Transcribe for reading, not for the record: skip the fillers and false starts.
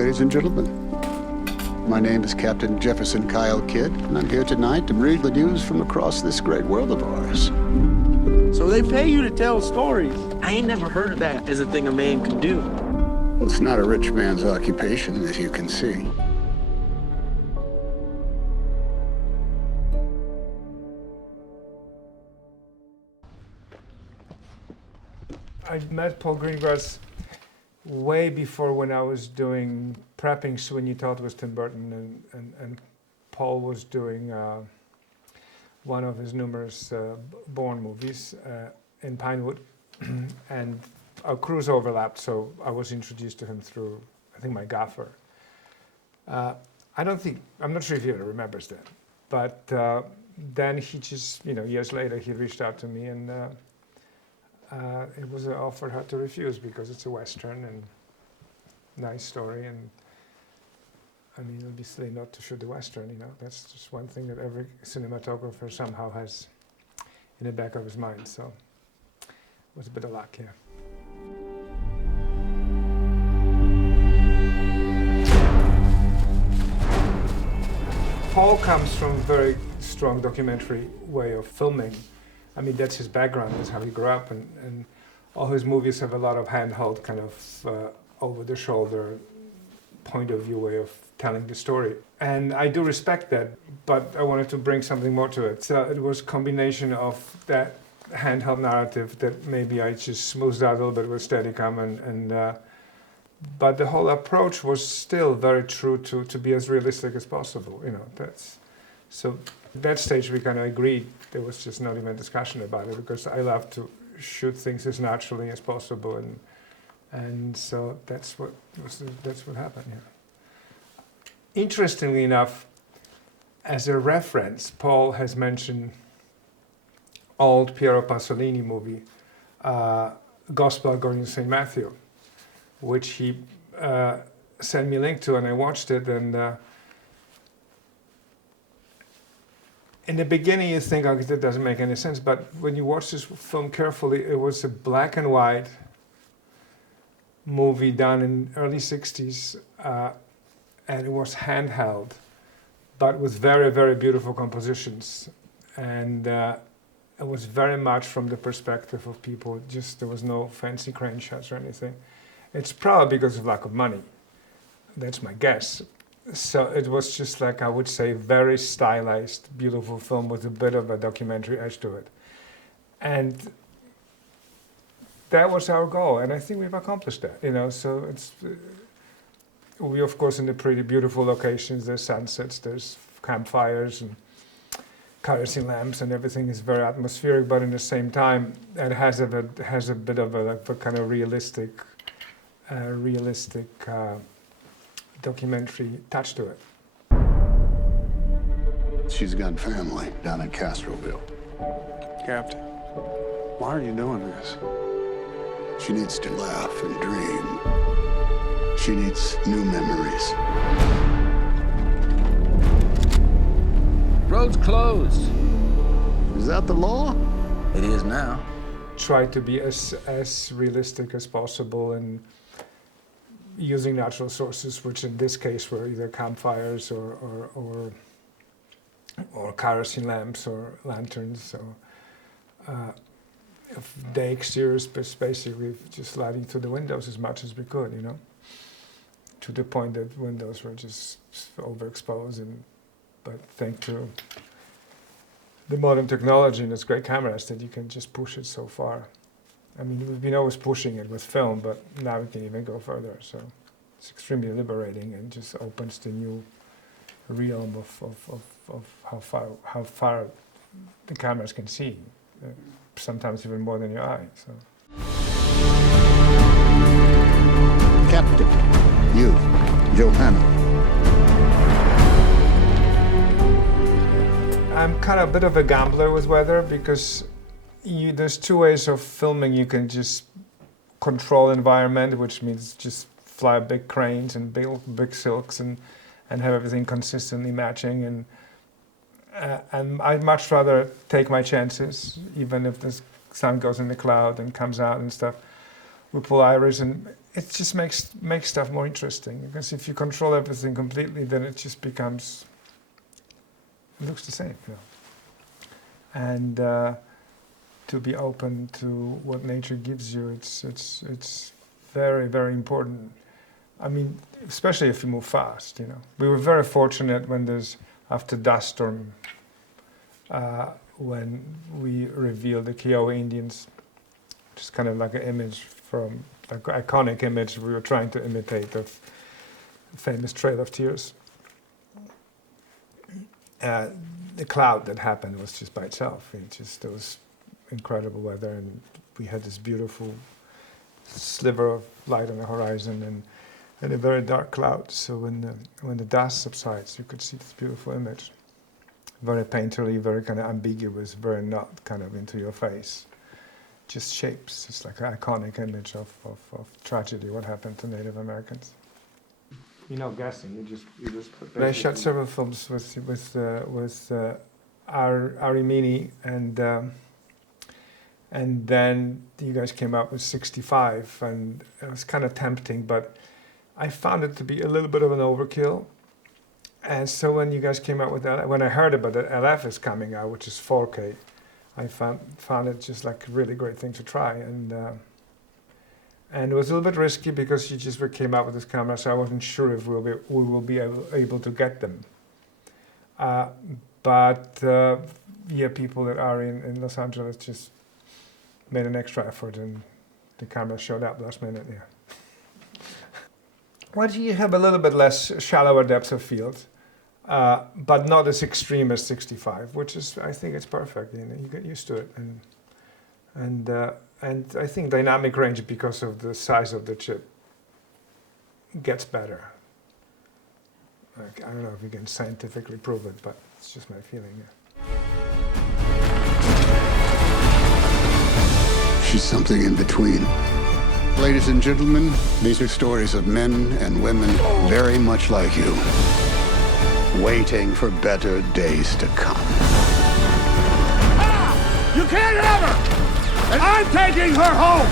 ladies and gentlemen. My name is Captain Jefferson Kyle Kidd, and I'm here tonight to read the news from across this great world of ours. So they pay you to tell stories. I ain't never heard of that as a thing a man could do. Well, it's not a rich man's occupation, as you can see. I met Paul Greengrass way before when I was doing prepping Sweeney Todd with Tim Burton, and Paul was doing one of his numerous Bourne movies in Pinewood, and our crews overlapped, so I was introduced to him through, I think, my gaffer. I'm not sure if he remembers that, but then he just, years later, he reached out to me, and it was an offer hard to refuse because it's a Western and nice story, and I mean, it'd be silly not to shoot the Western, That's just one thing that every cinematographer somehow has in the back of his mind, so it was a bit of luck here. Paul comes from a very strong documentary way of filming. I mean, that's his background, that's how he grew up, and all his movies have a lot of handheld, kind of over-the-shoulder point of view way of telling the story. And I do respect that, but I wanted to bring something more to it. So it was a combination of that handheld narrative that maybe I just smoothed out a little bit with Steadicam, but the whole approach was still very true to be as realistic as possible. So at that stage we kind of agreed. There was just not even a discussion about it because I love to shoot things as naturally as possible, and so that's what happened. Yeah. Interestingly enough, as a reference, Paul has mentioned old Piero Pasolini movie, Gospel According to St. Matthew, which he sent me a link to, and I watched it, and in the beginning you think, okay, that doesn't make any sense, but when you watch this film carefully, it was a black and white movie done in early 60s, and it was handheld, but with very, very beautiful compositions, and it was very much from the perspective of people, there was no fancy crane shots or anything. It's probably because of lack of money. That's my guess. So it was just like, I would say, very stylized, beautiful film with a bit of a documentary edge to it. And that was our goal, and I think we've accomplished that, so we, of course, in the pretty beautiful locations, there's sunsets, there's campfires and kerosene lamps, and everything is very atmospheric, but in the same time, it has a bit of a kind of realistic documentary touch to it. She's got family down in Castroville. Captain, why are you doing this? She needs to laugh and dream. She needs new memories. Road's closed. Is that the law? It is now. Try to be as realistic as possible and using natural sources, which in this case were either campfires or kerosene lamps or lanterns. So the exteriors, basically just lighting through the windows as much as we could, to the point that windows were just overexposed. But thanks to the modern technology and its great cameras, that you can just push it so far. I mean, we've been always pushing it with film, but now we can even go further. So it's extremely liberating and just opens the new realm of how far the cameras can see. Sometimes even more than your eye. So. Captain, you, Johanna. I'm kind of a bit of a gambler with weather because there's two ways of filming. You can just control environment, which means just fly big cranes and big silks and have everything consistently matching. And I'd much rather take my chances, even if the sun goes in the cloud and comes out and stuff. Paul Iris, and it just makes stuff more interesting, because if you control everything completely, then it just becomes, it looks the same, you know. And to be open to what nature gives you, it's very, very important. I mean, especially if you move fast, you know. We were very fortunate when after dust storm, when we revealed the Kiowa Indians, which is kind of like an image from, like an iconic image we were trying to imitate of famous Trail of Tears. The cloud that happened was just by itself. There was incredible weather, and we had this beautiful sliver of light on the horizon and a very dark cloud. So when the dust subsides, you could see this beautiful image. Very painterly, very kind of ambiguous, very not kind of into your face. Just shapes. It's like an iconic image of tragedy, what happened to Native Americans. You're not guessing. You just. They shot several films with ARRI Mini, and then you guys came out with 65, and it was kind of tempting, but I found it to be a little bit of an overkill. And so when you guys came out with that, when I heard about that LF is coming out, which is 4K, I found it just like a really great thing to try, and it was a little bit risky because you just came out with this camera, so I wasn't sure if we will be able to get them. But yeah, people that are in Los Angeles just made an extra effort, and the camera showed up last minute. Yeah. Well, you have a little bit less shallower depth of field, but not as extreme as 65, which is, I think it's perfect. You know, you get used to it, and I think dynamic range, because of the size of the chip, gets better. Like, I don't know if you can scientifically prove it, but it's just my feeling. Yeah. She's something in between. Ladies and gentlemen, these are stories of men and women very much like you, waiting for better days to come. You can't have her! And I'm taking her home!